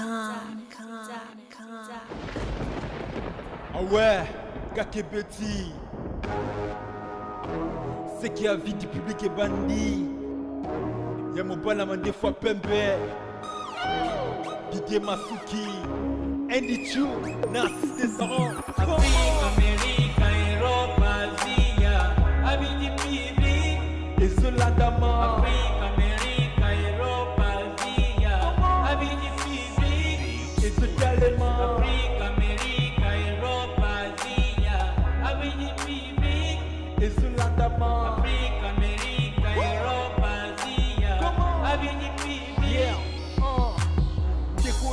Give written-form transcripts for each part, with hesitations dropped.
Ah ouais, Kakebeti. C'est qui a vie du public est bandit. Y'a mon bon des fois Pembe. Didier Masuki. Andy Chou, Narcisse Descendant. Afrique, Amérique, Europe, Asie, avis du public. Et Zolandama. Afrique, Amérique, Europe, Asie, avis du public. Et Zolandama. Afrique, Amérique, Europe, Asie, avis du public. Et Zolandama. Afrique, Amérique, Europe, Asie, avis du public.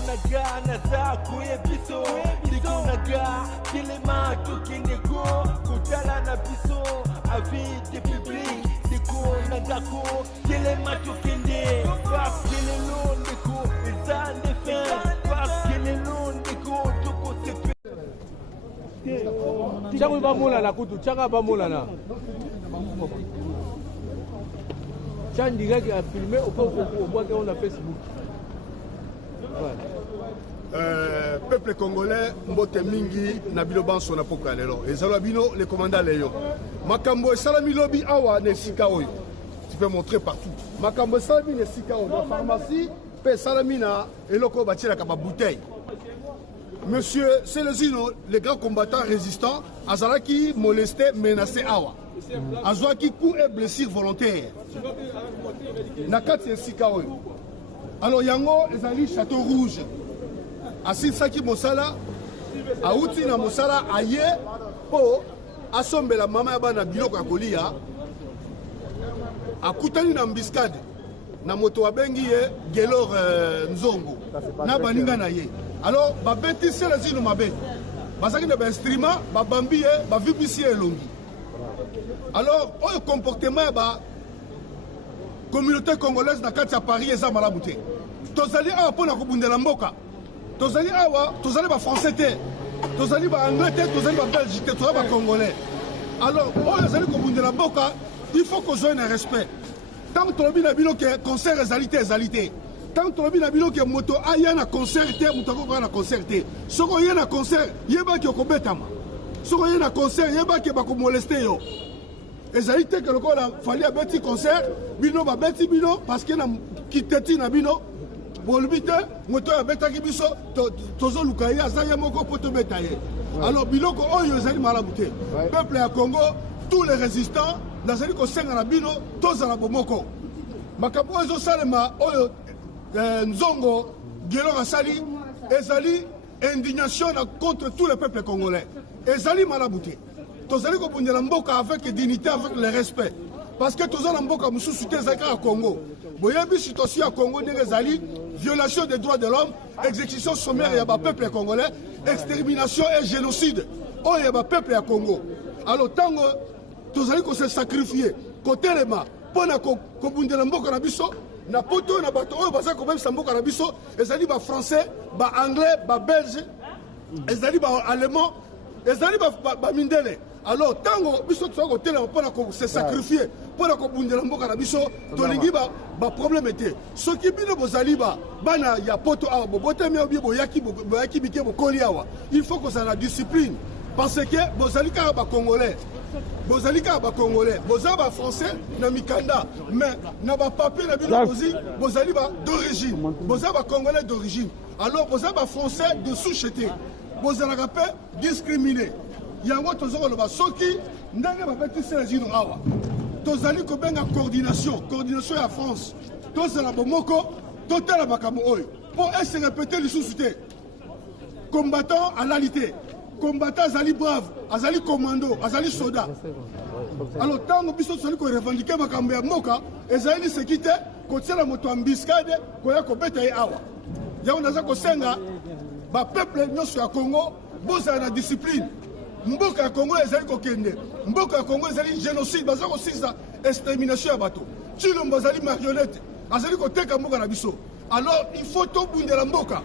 Naga naza koye biso Diko naga kilema tukindeko Kutala na biso avis du public Diko nagako kilema tukinde Parce que les noms deko ils ont des fins Parce que les noms deko toko sepe Changu bamulana kutu, changa bamulana. Chan direct a filmé au point qu'on a Facebook. Peuple congolais, Mbote Mingi, Nabilo Banso na poka lelo. Et Zalabino, les commandants Léo. Makambo et Salami Lobby Awa ne Sikaoy. Tu peux montrer partout. Makambo et Salami ne Sikaoy. La pharmacie, pe Salamina et Loko Batira Kaba bouteille. Monsieur Célezino, les grands combattants résistants, Azalaki molesté, menacé Awa. Azwaki coup et blessure volontaire. Nakati et Sikaoy. Alors Yango, les alliés Château Rouge. Asil Saki Mosala, Aouti na Mosala, Aye, Po, Asombe la maman Yabana Biloko Akolia, Akutani na Mbiscade, na moto abengi Gelor Nzongo, na Baninga na ye. Alors, Babeti Selazino Mabe, Basaki na Bainstrument, Babambi, Bavibisi Elongi. Alors, le comportement ba communauté congolaise na kati ya Paris eza malamu te. Tozali awa pona kobundela mboka. Tozali awa, tozali ba français te. Tozali ba anglais te, tozali ba belge te, tozali ba congolais. Alors, oyo ezali kobundela mboka, il faut qu'on ait un respect. Tant que tolobi na bino ke concert ezali te. Tant que tolobi na bino ke moto aya na concert te, moto ko na concert te. Soko ye na concert, yeba ki okobetama. Soko ye na concert, yeba ki ba ko molester yo. Ezali te que le corps a fallu un petit concert, bino ba beti bino parce que na kiteti na bino bolbite moto ya betaki biso tozo lukaya azaya moko poto betaye. Alors biloko oyo ezali malamu te. Peuple ya Congo, tous les résistants nazali ko senga na bino tozala bomoko. Makapo ezo salema oyo Nzongo Gelor asali ezali indignation contre tous les peuples congolais. Ezali malamu te. Tozali kobundela mboka avec dignité, avec le respect. Parce que tozala mboka mususu te ezalaka à Congo. Boyebi situation à Congo ndenge ezali violation des droits de l'homme, exécution sommaire ya ba peuple congolais, extermination et génocide. Oh ya ba peuple ya Congo. Alors tango tozali ko se sacrifier kotelema pona kobundela mboka na biso na poto na bato oyo baza ko même mboka na biso ezali ba français, ba anglais, ba belge, ezali ba allemand, ezali ba mindele. Alors, tango biso tsoko tela pona ko se sacrifier pona ko bundela mboka na biso tolingi ba problème était ce qui bino bozali bana ya poto awa bobote me obi boyaki bike bokoli awa il faut que ça la discipline parce que bozali ka ba congolais bozali ba français na mikanda mais na ba papier na bino bozali ba d'origine bozali ba congolais d'origine alors bozali ba français de soucheté bozala ka discriminé. Yango tozoko loba soki ndenge babeti Selazino awa tozali kobenga coordination ya France tozala bomoko totala makambo oyo po ese répéter lisusu te combattant alalité combattant azali brave azali commando azali soldat alors tango biso tozali ko revendiquer makambo ya mboka ezali sécurité kotsela moto ambiscade koya kobeta ye awa yango naza kosenga ba peuple nyonso ya Congo bozala na discipline. Mboka ya Congo ezali kokende. Mboka ya Congo ezali génocide, baza ko sisa extermination ya bato. Chilombo bazali marionnette, azali ko teka mboka na biso. Alors il faut to bundela mboka.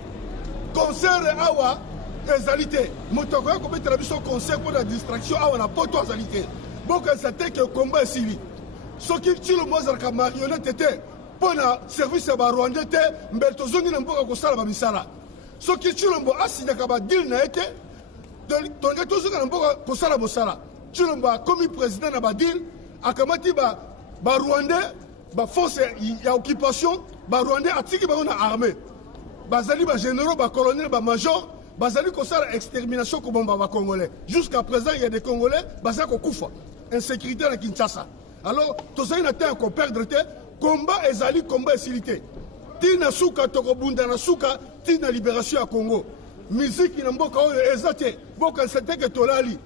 Concert awa ezali te. Moto ko ko betela biso concert pour la distraction awa na poto ezali te. Mboka sa teke combat esili. Soki Chilombo azali ka marionnette te. Pona service ya ba Rwanda te, mbel tozongi na mboka ko sala ba misala. soki Tshilombo asinyaka ba deal na été tonga tozoka na mboka kosala mosala Tshilombo akomi président na ba deal akamati ba Rwandais ba force ya occupation ba Rwandais atiki bango na armée bazali ba généraux ba colonels ba major bazali kosala extermination kobomba ba Congolais jusqu'à présent il y a des Congolais bazali kokufa insécurité na Kinshasa alors tozali na temps ko perdre te combat ezali combat esilité tina suka tokobunda na suka tina libération ya Congo musique na mboka oyo ezate boka seteke tolali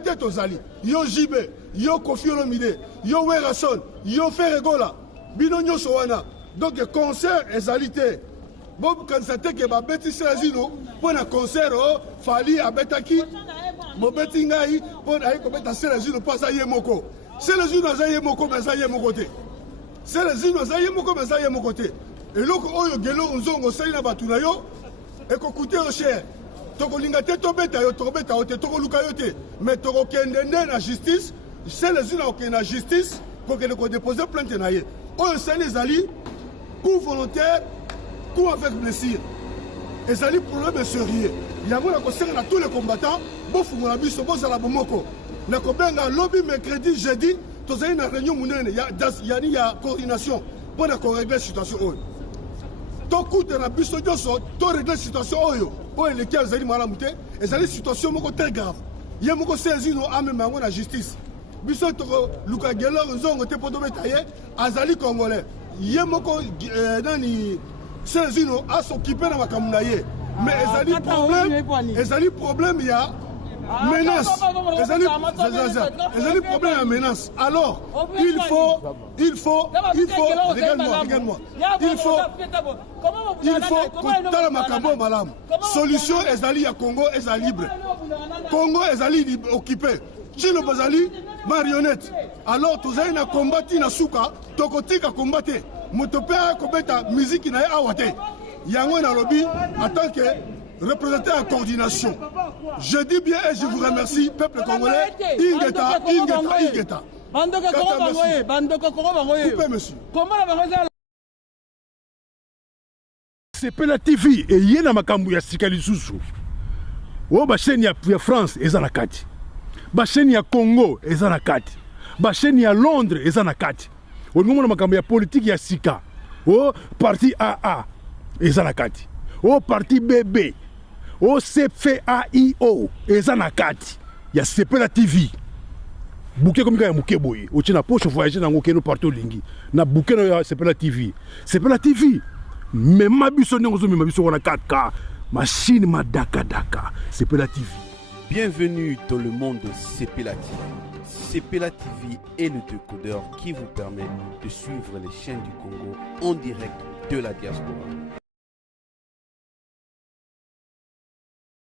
te tozali yo Jibe yo Kofi Olomide yo Werason yo Ferregola bino nyonso wana donc concert ezali te boka seteke ba beti sezino pona concert fali abetaki mobeti ngai pona ay ko beta sezino pasa yemoko sezino za yemoko mais za yemoko te sezino za yemoko mais za yemoko te eloko oyo gelo nzongo sali na batu na yo ekokute yo cher tokolinga te tobeta yo tokobeta yo te tokoluka yo te mais tokokende nde na justice selezino akokende na justice kokende kodepose plainte na ye oyo sali ezali coup volontaire coup avec blessure ezali problème sérieux yango nakosenga na tous les combattants bofungola biso bozala bomoko nakobenga lobi mercredi jeudi tozali na réunion monene ya coordination mpo na korégler situation oyo tokuta na biso nyonso torégler situation oyo eleki ezali malamu te ezali situation moko très grave ye moko sezino amema yango na justice biso tokoluka Gelor Nzongo te mpo tobeta ye azali congolais ye moko nani sezino asokipe na makambo na ye mais ezali problème ya menace ezali problème ya menace alors il faut regarde-moi il faut kotala makambo malamu solution ezali ya Congo ezali libre Congo ezali occupé Tshilombo ezali marionnette alors tozali na kombati na suka tokotika kombate moto pe akobeta musique na ye awa te yango na lobby en tant que représentant en coordination. Je dis bien et je vous remercie, peuple congolais. Ingeta. Coupez, monsieur. Sepela TV et yena makambu ya sika lisusu. O ba chaîne ya France eza na kati. Ba chaîne ya Congo eza na kati. Ba chaîne ya Londres eza na kati. O ngomona makambu ya politique ya sika. O parti AA eza na kati. O parti BB. O CFAIO eza na kati ya Sepela TV. Bouquet comme ya muke boye. O tina poche voyager na ngokeno partout lingi. Na bouquet na Sepela TV. Sepela TV. Mais ma biso n'engozo mais ma biso wana 4K. Machine ma daka. Sepela TV. Bienvenue dans le monde de Sepela TV. Sepela TV est le décodeur qui vous permet de suivre les chaînes du Congo en direct de la diaspora.